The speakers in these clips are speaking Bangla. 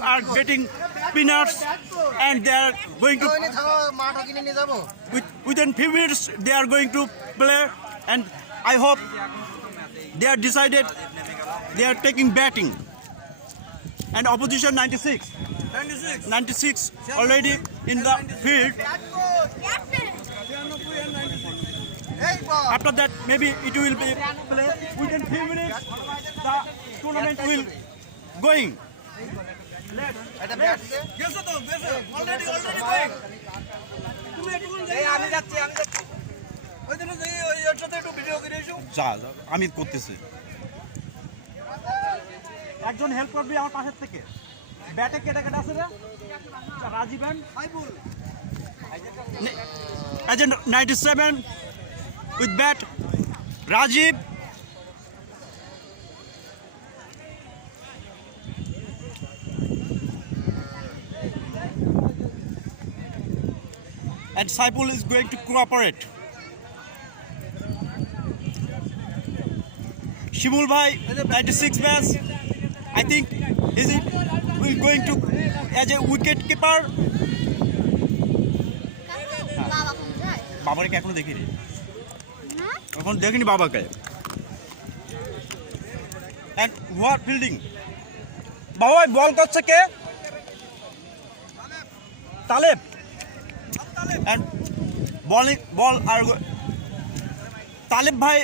players are getting peanuts and they are going to within few minutes they are going to play, and I hope they are decided they are taking batting. And opposition 96 already in the field. After that, maybe it will be played within few minutes. The tournament will going. আমি করতেছি একজন হেল্প করবি আমার পাশের থেকে ব্যাটে কেটে কেটে আছে রে Rajib and agent 97 with bat Rajiv and Saipul is going to cooperate. Shimul Bhai 96 match, I think is it will going to as a wicket keeper. বাবাকে এখনো দেখিনি এখন দেখিনি বাবাকে and what fielding বাবা বল করছে কে Taleb and bowling ball are Talib bhai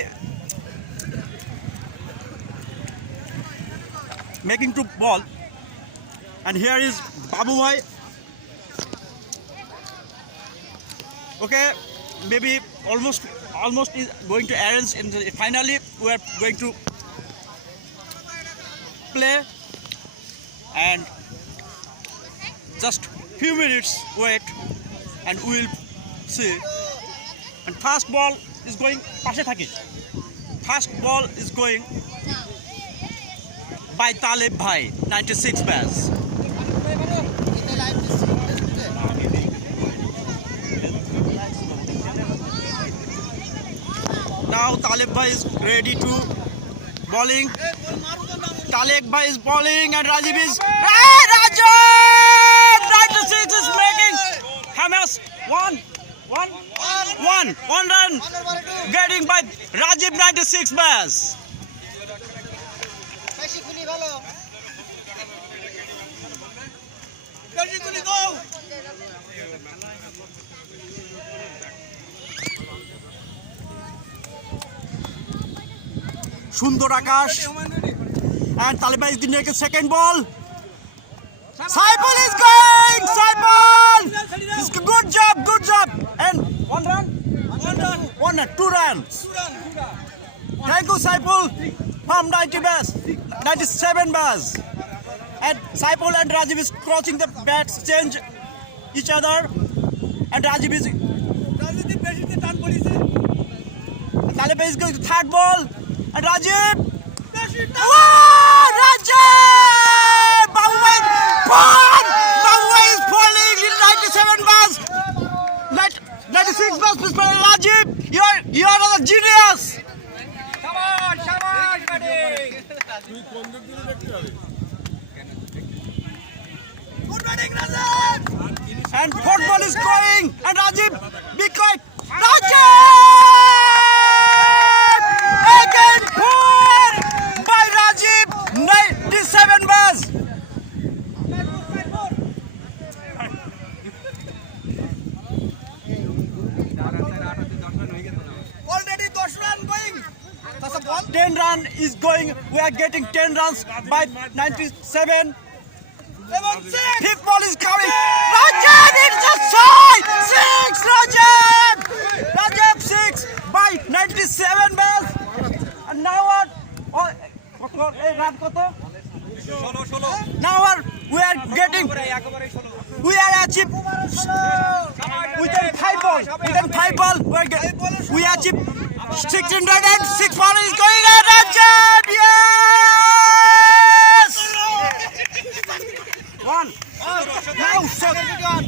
making to ball, and here is Babu bhai. Okay, maybe almost is going to arrange in the finally we are going to play, and just few minutes wait and we will see. And fast ball is going pashe thaki. Fast ball is going by Talib bhai 96 bas. Now Talib bhai is ready to bowling. Talib bhai is bowling and Rajiv is Rajiv 96 is making Hamas one run getting by Rajiv 96 bas. Sundar Akash and Talib is the second ball. Saipul is going. Saipul is good job and one run 2 runs. Thank you Saipul from 97 bas. And Saipul and Rajiv is crossing the bats, change each other, and Rajiv is Talib is going to third ball and Rajiv Rajiv Babu is falling in 97 bas 96 bas Rajiv you are a genius. Shabash buddy. Good batting Rajiv. And fourth ball is going and Rajiv be quiet. Rajiv again four by Rajiv 97 bas. Already 10 run going. 10 run is going. We are getting 10 runs by 97. Fifth ball is coming. Rajiv, it's a shot. 6, Rajiv 6 by 97 bas. And now what? Now we are getting. We are achieved. Within 5 balls. We achieved 606 ball is going at Rajiv. Yes. One. Now, so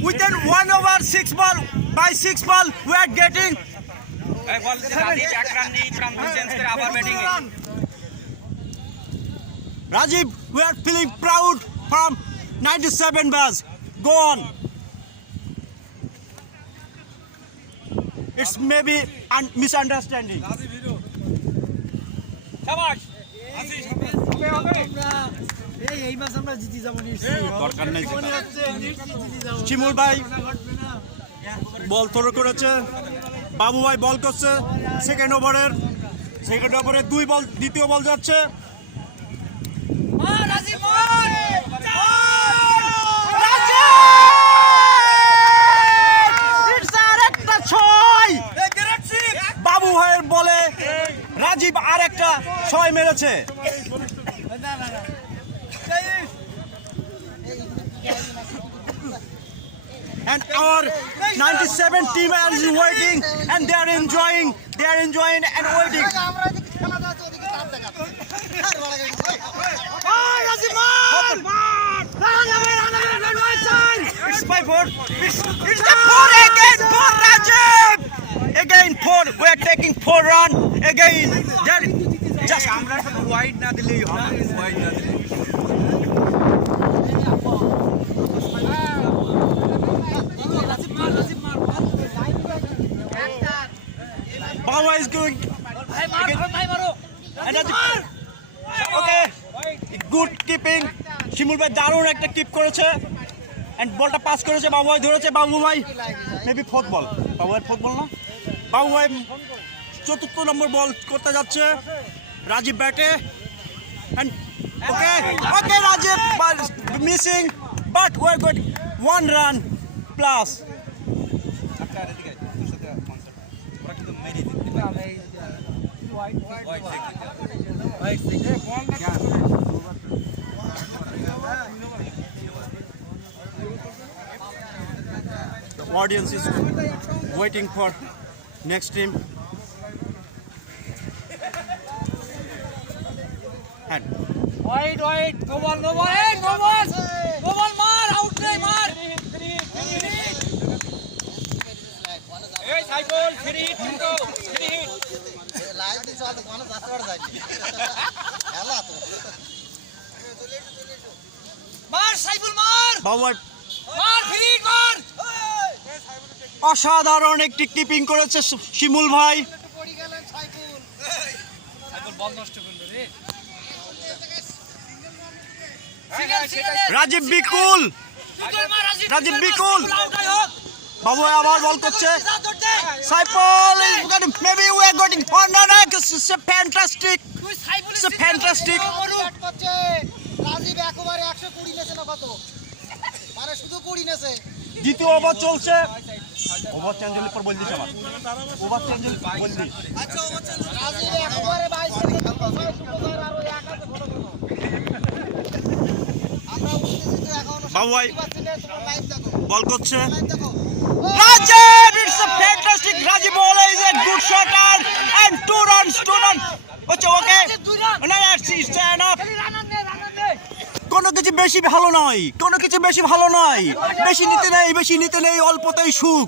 within 1 over 6 ball, by 6 ball, we are getting. Rajiv, we are feeling proud from 97 Baz. Go on. It's maybe misunderstanding. শিমুল ভাই বল থ্রো করেছে, বাবু ভাই বল করছে সেকেন্ড ওভারে দুই বল, দ্বিতীয় বল যাচ্ছে। বাবু ভাইয়ের বলে রাজীব আর একটা 6 মেরেছে। And our 97 team is waiting and they are enjoying and waiting. It's 5-4. It's the 4 again for Rajib. Again 4. We are taking 4 run again. Just wide na dile wide na dile. Bawa is going. Okay. Good keeping. শিমুল ভাই দারুণ একটা কিপ করেছে এন্ড বলটা পাস করেছে, বাবু ভাই ধরেছে। বাবু ভাই মেবি ফোর্থ বল, বাবু ভাই ফোর্থ বল না, বাবু ভাই 4th নম্বর বল করতে যাচ্ছে। রাজীব ব্যাটে and okay Rajib missing but we are got 1 run plus. The audience is waiting for next team. And wide, no ball, mar, out play, mar. Hey, cycle, 3 hit, go, 3 hit. Live this all the one of that. Hello. Mar, cycle, mar. বাবু ভাই Mar, 3 hit, mar. অসাধারণ একটি কিপিং করেছে শিমুল ভাই। পড়ি গেলেন সাইকুল। সাইকুল বল নষ্ট করলো রে। রাজীব বিকুল, রাজীব বিকুল, বাবু ভাই আবার বল করছে। Saiful maybe we are getting it's a fantastic, it's a fantastic. Rajib একবারে 120 নেছে না কত? মানে শুধু 20 নেছে। দ্বিতীয় ওভার চলছে। ওভার চেঞ্জ হলে পর বল দিছ আমার। ওভার চেঞ্জ হলে বল দি। আচ্ছা ওভার চেঞ্জ। রাজীব একবারে 22 আর আরো এক আছে বড় বড়। আমরা উঠতেছি তো এখন। বাবু ভাই তোমার লাইভ দেখো। বল করছে। লাইভ দেখো। Rajib, it's a fantastic. Rajib bowler is a good shotter and 2 runs. Okay? No, it's enough. কোনো কিছু বেশি ভালো নয়, বেশি নিতে নেই, অল্পতেই সুখ।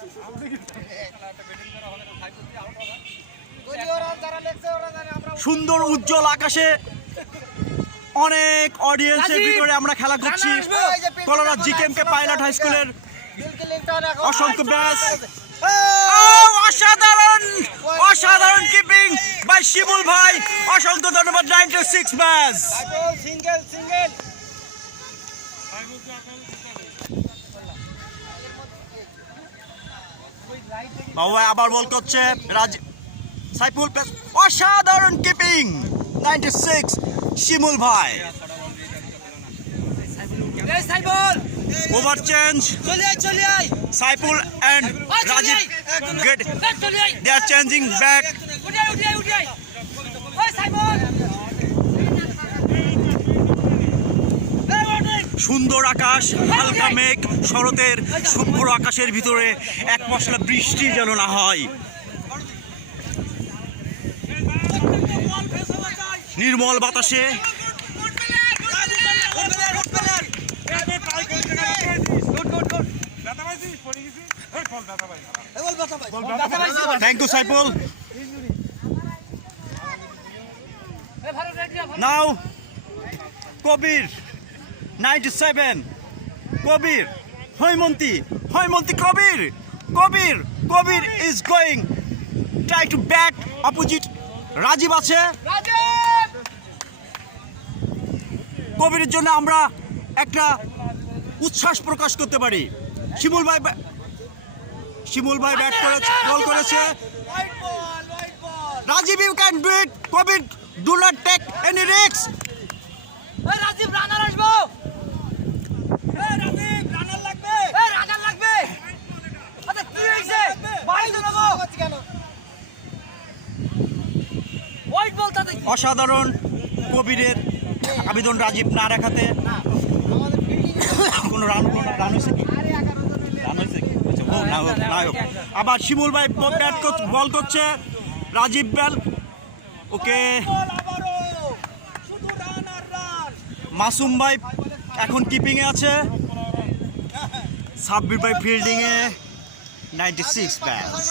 সুন্দর উজ্জ্বল আকাশে অনেক অডিয়েন্সের ভিতরে আমরা খেলা করছি। কলোরা জিকেএমকে পাইলট হাই স্কুলের অসংখ্য ব্যাস। অসাধারণ কিপিং বাই শিমুল ভাই, অসংখ্য ধন্যবাদ। 96 ব্যাস। সিঙ্গেল বাবু ভাই আবার বল করছে। সাইফুল প্লাস অসাধারণ কিপিং 96 শিমুল ভাই। Over change. চলে আয় Saiful and Rajib get they are changing back. উঠে ওই সাইমন সুন্দর আকাশ, হালকা মেঘ, শরতের শুভ্র আকাশের ভিতরে এক পশলা বৃষ্টি যেন না হয়। নির্মল বাতাসে thank you Saiful. Now Kabir 97 Kabir, Haimanti, Kabir is going try to bat opposite Rajib আছে। কবিরের জন্য আমরা একটা উচ্ছ্বাস প্রকাশ করতে পারি। শিমুল ভাই ব্যাট করেছে, বল করেছে। Rajiv, you can do it. Kabir, do not take any risk. Rajiv runner আসবো। রাজীব রানার লাগবে। আচ্ছা কি হইছে? বাইরে দেবো কেন? হোয়াইট বল তাতে অসাধারণ কবিরের আবেদন রাজীব না রাখাতে। কোনো রান হয়েছে কি? রান হয়েছে কি? আচ্ছা, ও না হোক, না হোক। আবার শিমুল ভাই বল করছে, রাজীব বল। ওকে, মাসুম ভাই এখন কিপিংয়ে আছে, সাব্বির ভাই ফিল্ডিংয়ে। 96 ব্যাস।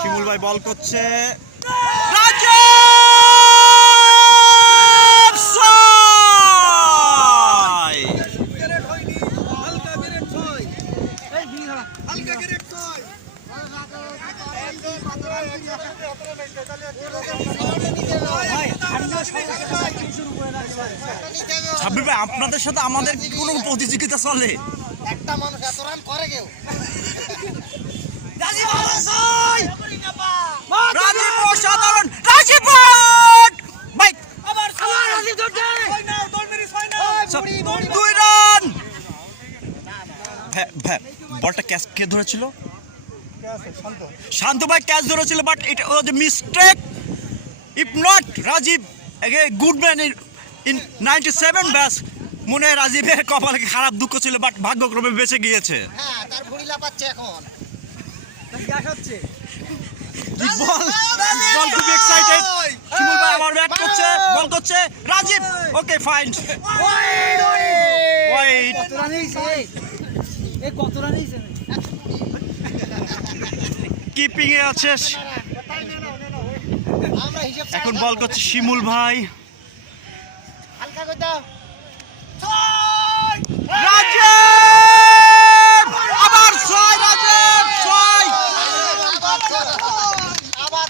শিমুল ভাই বল করছে, রাজীব ছয়! সাব্বির ভাই, আপনাদের সাথে আমাদের কি কোনো প্রতিযোগিতা চলে? একটা মানুষ এত রান করে কেউ? রাজীব অসাধারণ, রাজীব বল! ভাই, আবার রাজীব ধরছে। 2 রান। বলটা ক্যাচ কে ধরেছিল? শান্ত ভাই ক্যাচ ধরেছিল, but it was a mistake. If not Rajib good man in 97 ব্যাস। মনে হয় রাজীবের কপালে খারাপ দুঃখ ছিল, বাট ভাগ্যক্রমে বেঁচে গিয়েছে। হ্যাঁ, তার ভুড়ি লাপাচ্ছে এখন। বল খুব এক্সাইটেড। শিমুল ভাই আবার ব্যাট করছে, বল করছে, রাজীব। ওকে, ফাইন। ওয়াইড। কিপিং এ আছে, আমরা হিসাব এখন বল করছে শিমুল ভাই। হালকা করে দাও। রাজীব! আবার 6, রাজীব 6! আবার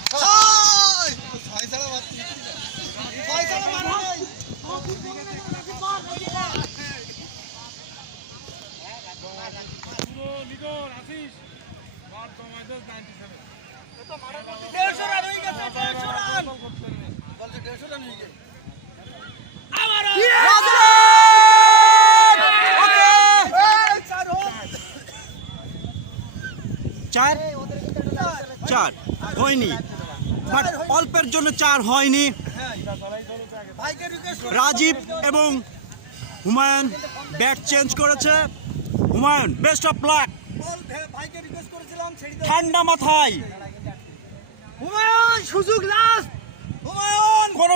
চার হয়নি, বাট অল্পের জন্য 4 হয়নি। রাজীব এবং হুমায়ুন ব্যাট চেঞ্জ করেছে। Humayun, best of luck. ঠান্ডা মাথায়। হুমায়ুন, সুযোগ লাস্ট। হুমায়ুন, কোনো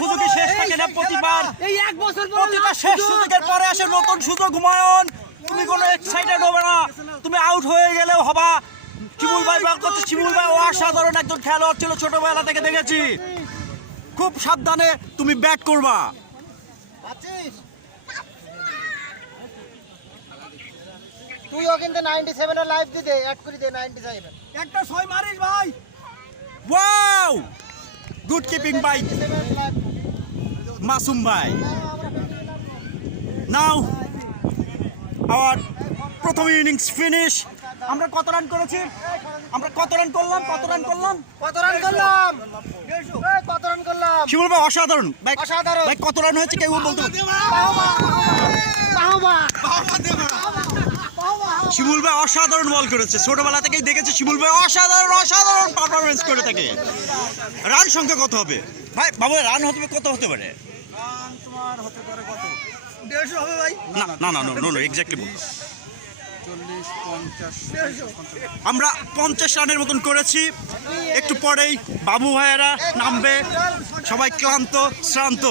সুযোগই শেষ থাকে না। প্রতিবার এই এক বছর পর প্রতিটা শেষ সুযোগের পরে আসে নতুন সুযোগ। হুমায়ুন, তুমি কোনো এক্সাইটেড হবে না, তুমি আউট হয়ে গেলেও হবা। শিমুল ভাই বল করছে, শিমুল ভাই অসাধারণ একজন খেলোয়াড় ছিল, ছোটবেলা থেকে দেখেছি। খুব সাবধানে তুমি ব্যাট করবা। তুইও কিন্তু 97 এর লাইভ দিতে অ্যাড করে দে। 97 একটা 6 মারিস ভাই। Wow, good keeping by Masum ভাই। নাও আওয়ার প্রথম ইনিংস ফিনিশ। আমরা কত রান করেছি? আমরা কত রান করলাম? কত রান করলাম? শিমুল ভাই অসাধারণ। ভাই, অসাধারণ। ভাই কত রান হয়েছে কেউ বলতে পারবে? শিমুল ভাই অসাধারণ বল করেছে, ছোটবেলা থেকেই দেখেছি শিমুল ভাই অসাধারণ পারফরমেন্স করে থাকে। রান সংখ্যা কত হবে ভাই? বাবু, রান কত হতে পারে? তোমার হতে পারে কত? 150 হবে ভাই। না, এক্স্যাক্টলি বল। 40, 50, আমরা 50 রানের মতন করেছি। একটু পরেই বাবু ভাইয়েরা নামবে, সবাই ক্লান্ত শ্রান্ত।